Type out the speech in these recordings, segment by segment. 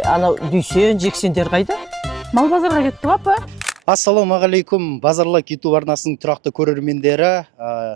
Анау Дүйсен, Жексендер қайда? Мал базарға кетті апа. Ассалаумағалейкум, Базарлық YouTube арнасының тұрақты көрермендері.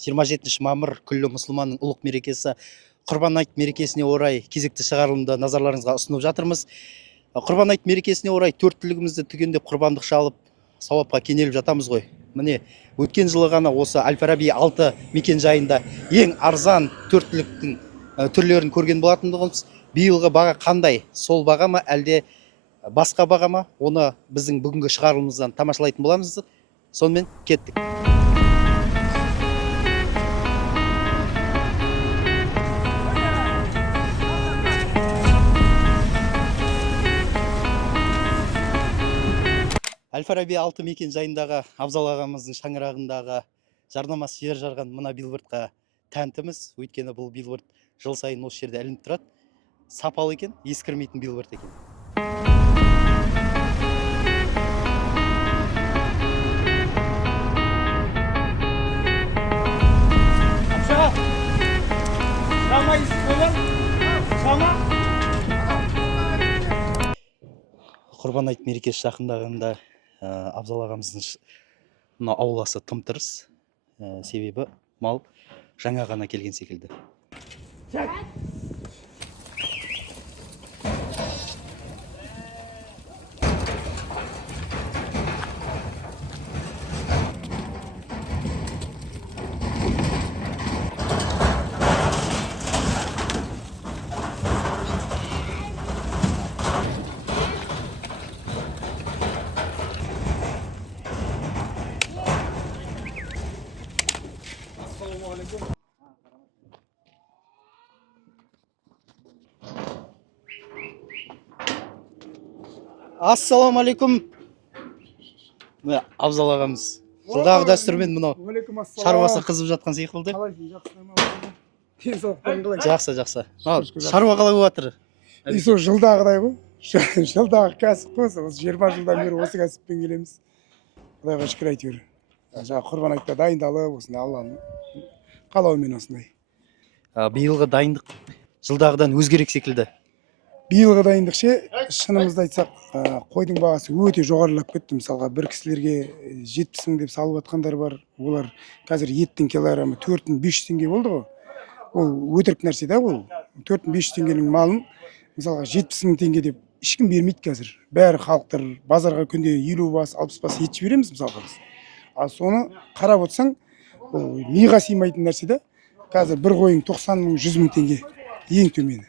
27 мамыр күллі мұсылманның ұлық мерекесі Құрбан айт мерекесіне орай кезекті шығарылымды назарларыңызға ұсынып жатырмыз. Құрбан айт мерекесіне орай төрттілігімізді түгендеп құрбандық шалып, сауапқа кенеліп жатамыз ғой. Міне, өткен жылы ғана осы Әл-Фараби 6 мекен жайында ең арзан төрттіліктің түрлерін көрген болатындығымыз. Биылғы баға қандай? Сол баға ма, әлде басқа баға ма? Оны біздің бүгінгі шығарылымымыздан тамашалайтын боламыз. Сонымен кеттік. Әл-Фараби 6 мекен жайындағы Абзал ағамыздың шаңырағындағы жарнамасы жер жарған мына билбордқа тәнтіміз. Өйткені бұл билборд жыл сайын осы жерде ілініп тұрады. Сапалы екен, ескірмейтін билборд екен. Құрбан айт мерекесі жақындағанда Абзал ағамыздың ауласы тым тырыс, себебі мал жаңа ғана келген секілді. Ассалаумағалейкум. Абзал ағамыз. Жылдағы дәстүрмен мынау шаруасы қызып жатқан секілді. Жақсы, жақсы. Шаруа қалай болып жатыр? Сол жылдағыдай ғой. Жылдағы кәсіп қой. 20 жылдан бері осы кәсіппен келеміз. Құдайға шүкір әйтеуір. Жаңа құрбан айтта дайындалып, осындай Алланың қалауымен осындай. Биылғы дайындық жылдағыдан өзгерек секілді. Биылғы дайындық ше, шынымызды айтсақ, қойдың бағасы өте жоғарылап кетті. Мысалға, бір кісілерге 70 мың деп салып жатқандар бар. Олар қазір еттің килограммы 4500 теңге болды ғой. Ол өтірік нәрсе да ол. 4500 теңгенің малын, мысалға 70 мың теңге деп ешкім бермейді қазір. Бәрі халықтар базарға күнде 50 бас, 60 бас ет жібереміз мысалға біз. Ал соны қарап отырсаң, ол миға сыймайтын нәрсе да. Қазір бір қойың 90 мың, 100 мың теңге ең төмені.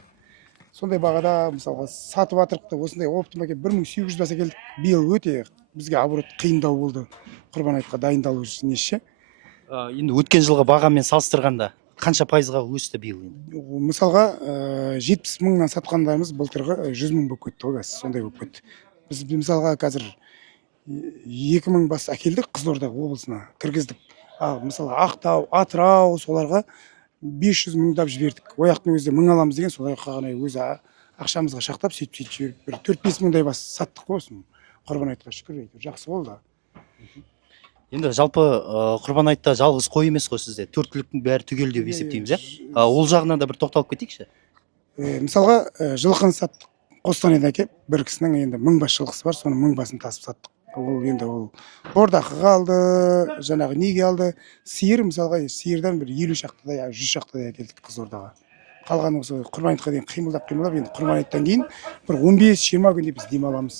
Сондай бағада мысалға сатып атырып та осындай оптым әкеп 1800 бас әкелдік. Биыл өте бізге оборот қиындау болды. Құрбан айтқа дайындалу үшін неше. Енді өткен жылғы бағамен салыстырғанда қанша пайызға өсті биыл? Мысалға 70 мыңнан сатқандарымыз былтырғы 100 мың болып кетті ғой, сондай болып кетті. Біз мысалға қазір 2000 бас әкелдік Қызылорда облысына кіргіздік. Мысалға Ақтау, Атырау соларға 500 мыңдап жібердік. Ояқтың өзі 1000 аламыз деген солай қағанай өзі ақшамызға шақтап сөйтіп жіберіп бір 4-5 мыңдай бас саттық қойсын. Құрбан айтқа шүкір әйтеуір жақсы болды. Енді жалпы құрбан айтта жалғыз қой емес қой сізде. Төрттіліктің бәрі түгел деп есептейміз, иә? Ол жағынан да бір тоқталып кетейікші. Мысалға жылқыны саттық. Қостанайдан әкеп бір кісінің енді 1000 бас жылқысы бар, соның 1000 басын тасып саттық. Ол енді ол бордақыға алды, жаңағы неге алды. Сиыр мысалға сиырдан бір 50 шақтыдай, 100 шақтыдай әкелдік Қызылордаға. Қалған осы құрбан айтқа дейін қимылдап енді құрбан айттан кейін бір 15-20 күнде біз демаламыз.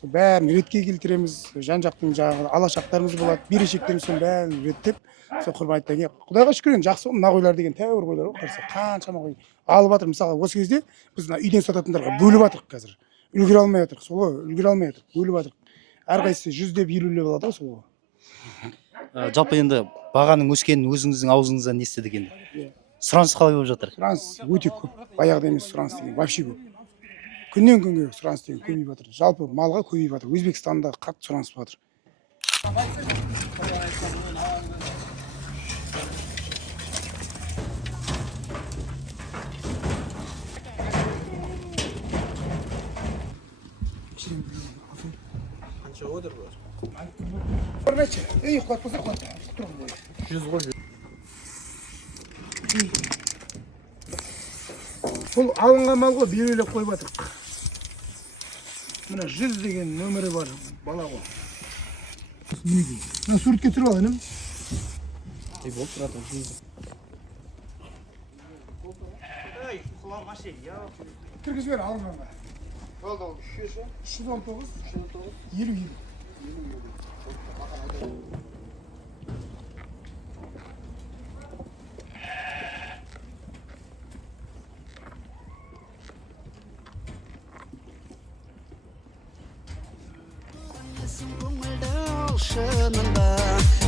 Сол бәрін ретке келтіреміз, жан-жақтың жаңағы алашақтарымыз болады, берешектеріміз соның бәрін реттеп, сол құрбан айттан кейін Құдайға шүкір енді жақсы мына қойлар деген тәуір қойлар ғой, қараса қаншама қой алып жатыр. Мысалға осы кезде біз мына үйден сататындарға бөліп жатырық қазір. Үлгере алмай жатырық, сол үлгере алмай жатырық, бөліп жатырық. Әрқайсысы 100-деп 50-леп алады ғой сол. Жалпы енді бағаның өскенін өзіңіздің аузыңыздан естідік енді. Сұраныс қалай болып жатыр? Сұраныс өте көп. Баяғыда емес сұраныс деген вообще көп. Күннен күнге сұраныс деген көбейіп жатыр. Жалпы малға көбейіп жатыр. Өзбекстанда қатты сұраныс бар. Көрмеші, ұйықтап болса қуат. 100 ғой. Бұл алынған малға берелеп қойып жатырық. мына 100 деген нөмірі бар бала ғой. Мінекей. Мына суретке түсіріп алайын. Болып тұрады. Кіргізбер алынғанға. Болды, 319 50.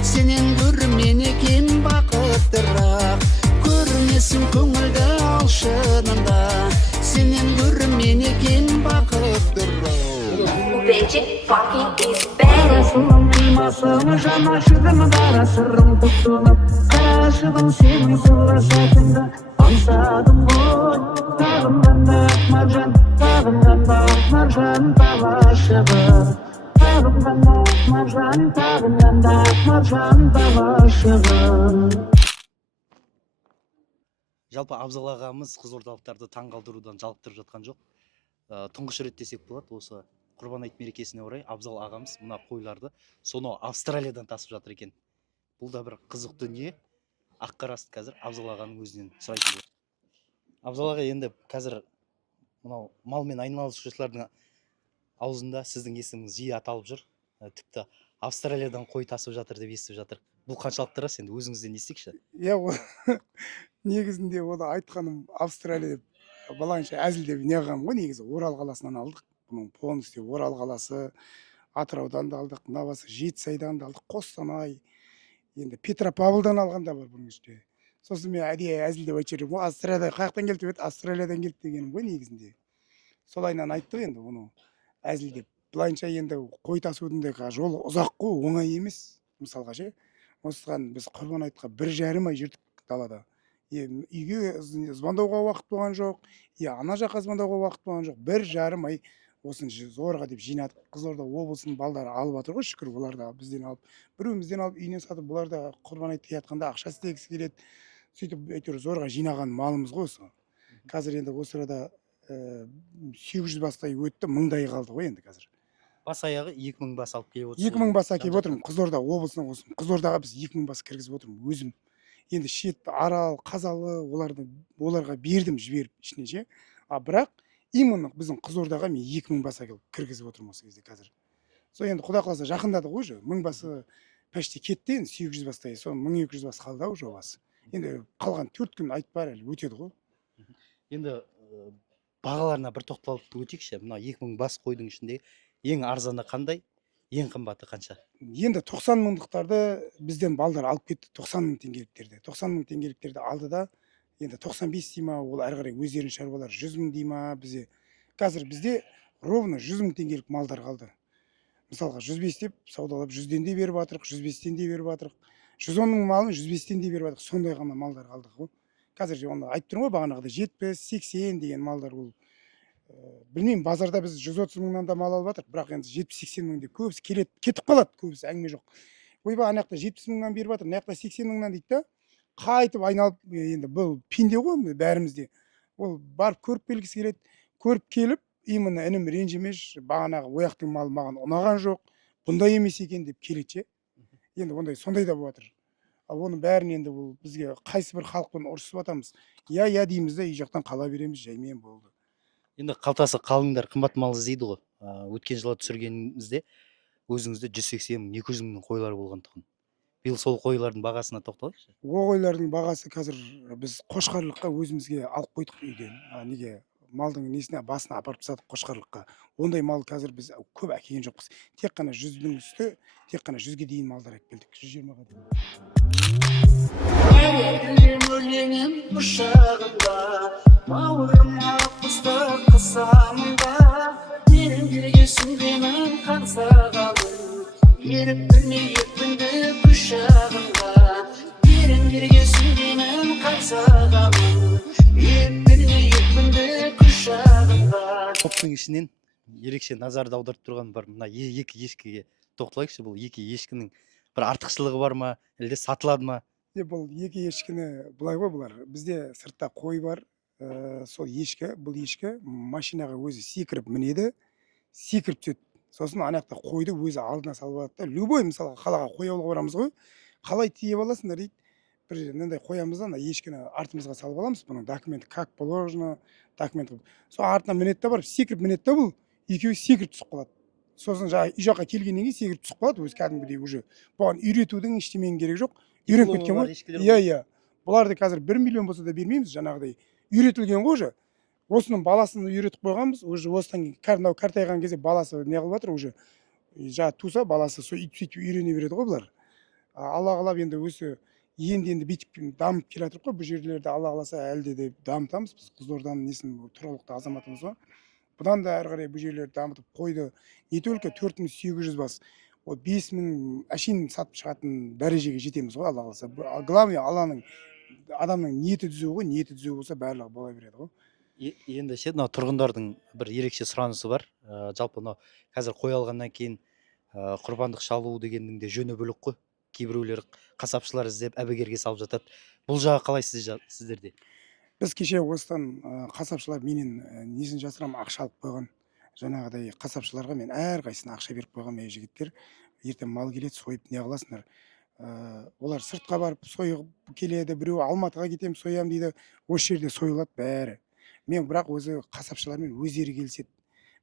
Сенен көрмен екен бақыттырақ, көрмесін көңілді алшынында. Сенен көрмен екен бақыттырақ. Bitch, fucking is bad. Сылым қимасың жан ашыдым дара сырым тұтынып қарашығым сенің сырлы сәтіңді аңсадым ғой. Сағынғанда маржан, сағынғанда маржан талашығы. Сағынғанда маржан, сағынғанда маржан талашығы. Жалпы Абзал ағамыз қызылордалықтарды таңғалдырудан жалықтырып жатқан жоқ. Тұңғыш рет десек болады, осы Құрбан айт мерекесіне орай Абзал ағамыз мына қойларды сонау Австралиядан тасып жатыр екен. Бұл да бір қызық дүние. Аққарасын қазір Абзал ағаның өзінен сұрайтын болады. Абзал аға, енді қазір мынау малмен айналысушылардың аузында сіздің есіміңіз жиі аталып жүр. Тіпті Австралиядан қой тасып жатыр деп естіп жатыр. Бұл қаншалықты рас, енді өзіңізден естейікші. Иә, негізінде оны айтқаным Австралия деп баланша әзілдеп неғам ғой. Негізі Орал қаласынан алдық. Бұның полностью Орал қаласы, Атыраудан да алдық, Новосы Жетісайдан да алдық, Қостанай, енді Петропавлдан алғанда бар бұның ішінде. Сосын мен әдейі әзілдеп айтып жүрмін, Австралиядан қаяқтан келді деп еді, Австралиядан келді дегенім ғой негізінде. Солайынан айттық енді оны әзілдеп. Былайынша енді қой тасудың жолы ұзақ қой, оңай емес. Мысалға ше, осыған біз Құрбан айтқа 1,5 ай жүрдік далада. Үйге звондауға уақыт болған жоқ, ана жаққа звондауға уақыт болған жоқ. 1,5 ай осын зорға деп жинадық. Қызылорда облысының балдары алып жатыр ғой, шүкір, олар да бізден алып, біреуімізден алып үйіне сатып, бұлар да Құрбан айтқа жатқанда ақша істегісі келеді. Сөйтіп әйтеуір зорға жинаған малымыз ғой осы. Қазір енді осы арада 800 бастай өтті, 1000-дай қалды ғой енді қазір. Бас аяғы 2000 бас алып келіп отырсыз. 2000 бас әкеліп отырмын. Қызылорда облысынан осы. Қызылордаға біз 2000 бас кіргізіп отырмын өзім. Енді шет, Арал, Қазалы оларға бердім жіберіп ішіне ше. Бірақ именно біздің Қызылордаға мен 2000 бас әкеліп кіргізіп отырмын осы кезде қазір. Сол енді Құда қаласа жақындады ғой уже. 1000 басы почти кетті, 800 бастай. Сол 1200 бас қалды ау жобасы. Енді қалған 4 күн айтып бар әлі өтеді ғой. Енді бағаларына бір тоқталып өтейікші. Мына 2000 бас қойдың ішінде ең арзаны қандай, ең қымбаты қанша? Енді 90 мыңдықтарды бізден балдар алып кетті, 90 мың теңгеліктерді. 90 мың теңгеліктерді алды да, енді 95 дей ма, ол әрі қарай өздерінің шаруалар 100 мың дей ма, бізде. Қазір бізде ровно 100 мың теңгелік малдар қалды. Мысалға 105 деп саудалап 100-ден де беріп жатырық, 105-тен де беріп жатырық. 110 мың малын 105-тен де беріп жатырық. Сондай ғана малдар қалды ғой. Қазір оны айтып тұрмын ғой, бағанағыда 70-80 деген малдар ол. Білмеймін, базарда біз 130 мыңнан да мал алып жатырық, бірақ енді 70-80 мың деп көбісі келеді, кетіп қалады, көбісі әңгіме жоқ. Ойбай, ана жақта 70 мыңнан беріп жатыр, мына жақта 80 мыңнан дейді да, қайтып айналып, енді бұл пенде ғой бәрімізде. Ол барып көріп келгісі келеді, көріп келіп, именно інім ренжімеш, бағанағы ояқтың малы маған ұнаған жоқ, бұндай емес екен деп келеді. Енді сондай да болып жатыр. Ал оның бәрін енді бұл бізге қайсы бір халықпен ұрысып жатамыз. Я дейміз де, үй жақтан қала береміз, жаймен болды. Енді қалтасы қалыңдар қымбат мал іздейді ғой. Өткен жылы түсіргенімізде өзіңізде 180-200 мың қойлар болған тұғын. Биыл сол қойлардың бағасына тоқталайықшы. О қойлардың бағасы қазір біз қошқарлыққа өзімізге алып қойдық үйден. Неге малдың несіне басына апарып тастадық қошқарлыққа. Ондай мал қазір біз көп әкелген жоқпыз. Тек қана 100-дің үсті, тек қана 100-ге дейін малдар әкеліп келдік. 120-ға дейін. Бауырыма құсты қысамында, менің келгесін менің қаңсағалым, еріп білмей екпінді құшағында, менің келгесін менің қаңсағалым, еріп білмей екпінді құшағында. Топтың ішінен ерекше назарды аударып тұрған бар, мына екі ешкіге тоқталайықшы. Бұл екі ешкінің бір артықшылығы бар ма, әлде сатылады ма? Бұл екі ешкіні былай ғой, бұлар бізде сыртта қой бар. Сол ешкі, бұл ешкі машинаға өзі секіріп мінеді, секіріп түседі. Сосын ана жақта қойды өзі алдына салып алады да. Любой мысалға қалаға қой аулауға барамыз ғой. Қалай тиеп аласыңдар дейді. Бір мынандай қоямыз да, ана ешкіні артымызға салып аламыз. Бұның документі как положено, документ қылып. Сол артына мінеді де барып секіріп мінеді де бұл. Екеуі секіріп түсіп қалады. Сосын жаңағы үй жаққа келгеннен кейін секіріп түсіп қалады. Өзі кәдімгідей уже. Бұған үйретудің ештеменің керегі жоқ. Үйреніп кеткен ғой. Иә. Бұларды қазір 1 миллион болса да бермейміз, жаңағыдай. Үйретілген ғой уже. Осының баласын үйретіп қойғанбыз. Уже осыдан мынау қартайған кезде баласы не қылып жатыр уже. Жаңа туса баласы сөйтіп үйрене береді ғой бұлар. Алла қалап енді өсі енді бүйтіп дамып келе жатыр ғой. Бұл жерлерде Алла қаласа әлде де дамытамыз. Біз Қызылорданың несін тұрғылықты азаматымыз ғой. Бұдан да әрі қарай бұл жерлерді дамытып қойды. Не только 4800 бас, 5000 әшейін сатып шығатын дәрежеге жетеміз ғой, Алла қаласа. Главное Алланың адамның ниеті түзу ғой, ниеті түзу болса барлығы бола береді ғой. Енді ше мына тұрғындардың бір ерекше сұранысы бар. Жалпы мына қазір қой алғаннан кейін құрбандық шалу дегеннің де жөні бөлек қой. Кейбіреулер қасапшылар іздеп әбігерге салып жатады. Бұл жағы қалай сіздерде? Біз кеше осыдан қасапшылар менен несін жасырам ақша алып қойған. Жаңағыдай қасапшыларға мен әрқайсысына ақша беріп қойған жігіттер. Ертең мал келеді, сойып не қыласыңдар. Олар сыртқа барып сойып келеді, біреу Алматыға кетем соям дейді. Осы жерде сойылады бәрі. Мен бірақ өзі қасапшылармен өздері келіседі.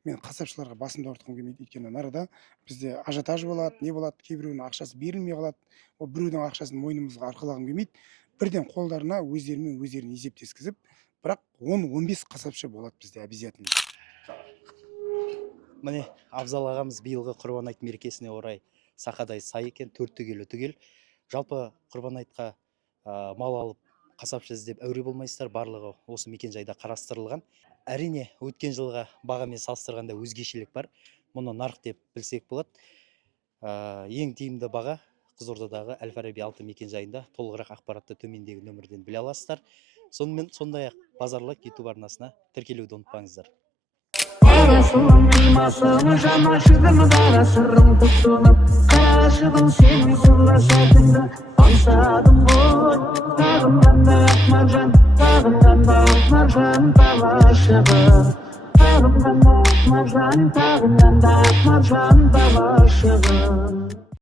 Мен қасапшыларға басымды ауыртқым келмейді. Өйткені нарада бізде ажиотаж болады, не болады, кейбіреудің ақшасы берілмей қалады. Ол біреудің ақшасын мойнымызға арқалағым келмейді. Бірден қолдарына өздерімен өздерін есептескізіп, бірақ 10-15 қасапшы болады бізде обязательно. Міне Абзал ағамыз биылғы Құрбан айт мерекесіне орай сақадай сай екен, 4 түгел. Жалпы Құрбан айтқа мал алып қасапшы іздеп әуре болмайсыздар, барлығы осы мекен жайда қарастырылған. Әрине, өткен жылға бағамен салыстырғанда өзгешелік бар. Мұны нарық деп білсек болады. Ең тиімді баға Қызылордадағы Әл-Фараби 6 мекен жайында. Толығырақ ақпаратты төмендегі нөмірден біле аласыздар. Сондай-ақ Базарлық YouTube арнасына тіркелуді ұмытпаңыздар. Арасылың қимасың жан ашыдым дара сырым тұтынып қарашығым сенің сырлы сәтіңді аңсадым ғой тағымдан да маржан тағымдан да маржан талашығы тағымдан да маржан тағымдан да маржан талашығы